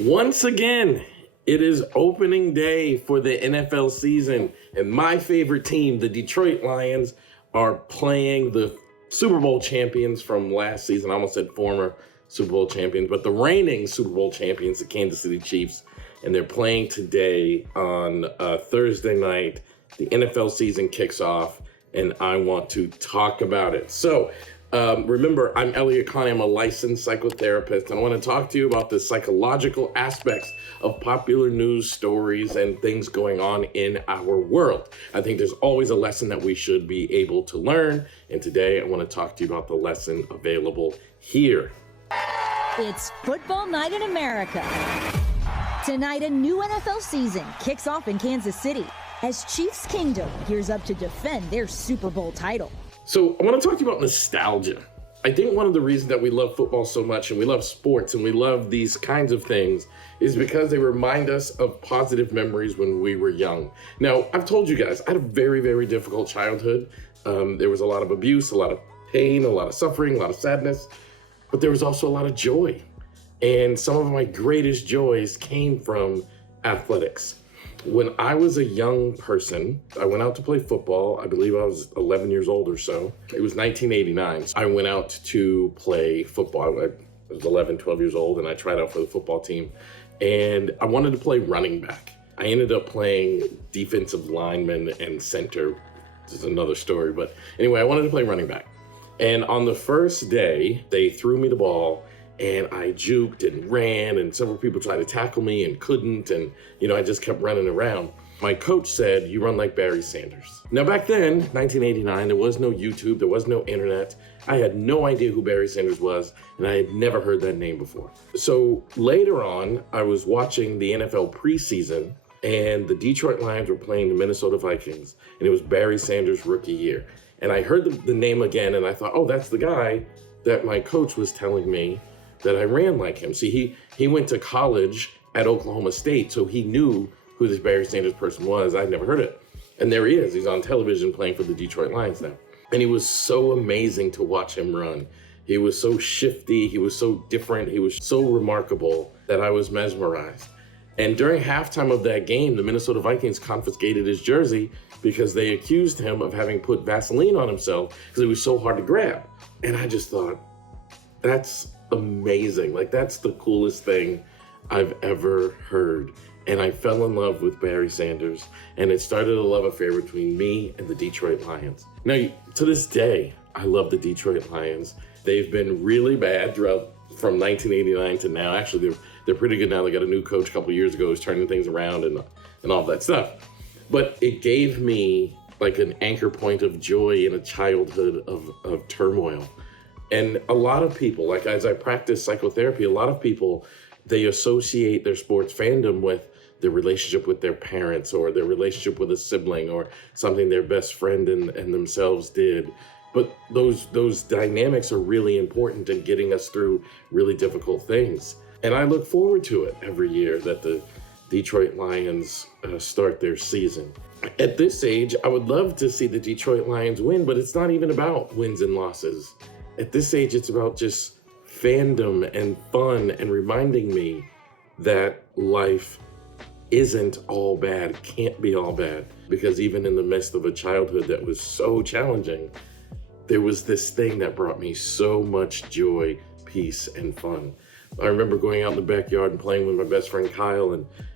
Once again, it is opening day for the NFL season, and my favorite team, the Detroit Lions, are playing the Super Bowl champions from last season. I almost said former Super Bowl champions, but the reigning Super Bowl champions, the Kansas City Chiefs, and they're playing today on Thursday night. The NFL season kicks off, and I want to talk about it. So, remember, I'm Elliott Connie. I'm a licensed psychotherapist, and I want to talk to you about the psychological aspects of popular news stories and things going on in our world. I think there's always a lesson that we should be able to learn, and today I want to talk to you about the lesson available here. It's football night in America. Tonight, a new NFL season kicks off in Kansas City as Chiefs Kingdom gears up to defend their Super Bowl title. So I want to talk to you about nostalgia. I think one of the reasons that we love football so much and we love sports and we love these kinds of things is because they remind us of positive memories when we were young. Now, I've told you guys, I had a very, very difficult childhood. There was a lot of abuse, a lot of pain, a lot of suffering, a lot of sadness, but there was also a lot of joy. And some of my greatest joys came from athletics. When I was a young person, I went out to play football. I believe I was 11 years old or so. It was 1989. I went out to play football. I was 11, 12 years old, and I tried out for the football team. And I wanted to play running back. I ended up playing defensive lineman and center. This is another story. But anyway, I wanted to play running back. And on the first day, they threw me the ball, and I juked and ran, and several people tried to tackle me and couldn't, and I just kept running around. My coach said, "You run like Barry Sanders." Now back then, 1989, there was no YouTube, there was no internet. I had no idea who Barry Sanders was, and I had never heard that name before. So later on, I was watching the NFL preseason, and the Detroit Lions were playing the Minnesota Vikings, and it was Barry Sanders' rookie year. And I heard the name again, and I thought, oh, that's the guy that my coach was telling me that I ran like him. See, he went to college at Oklahoma State, so he knew who this Barry Sanders person was. I'd never heard it. And there he is. He's on television playing for the Detroit Lions now. And it was so amazing to watch him run. He was so shifty. He was so different. He was so remarkable that I was mesmerized. And during halftime of that game, the Minnesota Vikings confiscated his jersey because they accused him of having put Vaseline on himself because it was so hard to grab. And I just thought, that's amazing. Like, that's the coolest thing I've ever heard. And I fell in love with Barry Sanders, and it started a love affair between me and the Detroit Lions. Now, to this day, I love the Detroit Lions. They've been really bad from 1989 to now. Actually, they're pretty good now. They got a new coach a couple years ago who's turning things around and all that stuff. But it gave me like an anchor point of joy in a childhood of turmoil. And a lot of people, like as I practice psychotherapy, a lot of people, they associate their sports fandom with their relationship with their parents or their relationship with a sibling or something their best friend and themselves did. But those dynamics are really important in getting us through really difficult things. And I look forward to it every year that the Detroit Lions start their season. At this age, I would love to see the Detroit Lions win, but it's not even about wins and losses. At this age, it's about just fandom and fun and reminding me that life isn't all bad, can't be all bad. Because even in the midst of a childhood that was so challenging, there was this thing that brought me so much joy, peace, and fun. I remember going out in the backyard and playing with my best friend Kyle,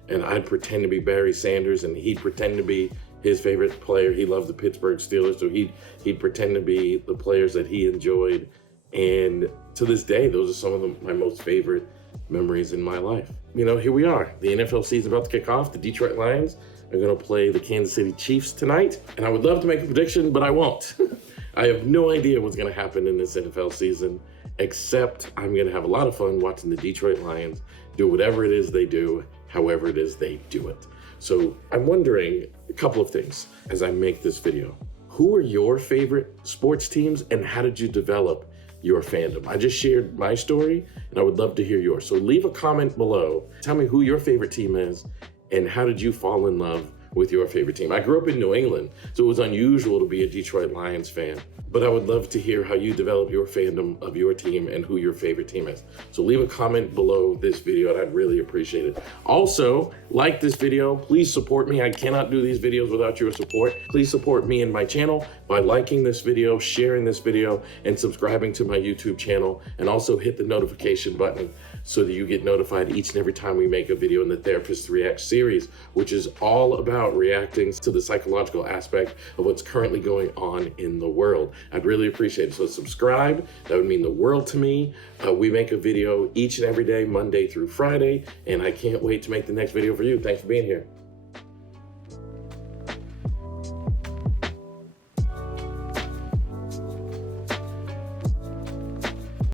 and I'd pretend to be Barry Sanders, and he'd pretend to be his favorite player. He loved the Pittsburgh Steelers, so he'd pretend to be the players that he enjoyed. And to this day, those are some of my most favorite memories in my life. Here we are. The NFL season about to kick off. The Detroit Lions are going to play the Kansas City Chiefs tonight. And I would love to make a prediction, but I won't. I have no idea what's going to happen in this NFL season, except I'm going to have a lot of fun watching the Detroit Lions do whatever it is they do, however it is they do it. So I'm wondering a couple of things as I make this video. Who are your favorite sports teams, and how did you develop your fandom? I just shared my story, and I would love to hear yours. So leave a comment below. Tell me who your favorite team is, and how did you fall in love with your favorite team. I grew up in New England, so it was unusual to be a Detroit Lions fan. But I would love to hear how you develop your fandom of your team and who your favorite team is. So leave a comment below this video and I'd really appreciate it. Also, like this video, please support me. I cannot do these videos without your support. Please support me and my channel by liking this video, sharing this video, and subscribing to my YouTube channel. And also hit the notification button so that you get notified each and every time we make a video in the Therapist React series, which is all about reacting to the psychological aspect of what's currently going on in the world. I'd really appreciate it. So subscribe, that would mean the world to me. We make a video each and every day, Monday through Friday, and I can't wait to make the next video for you. Thanks for being here.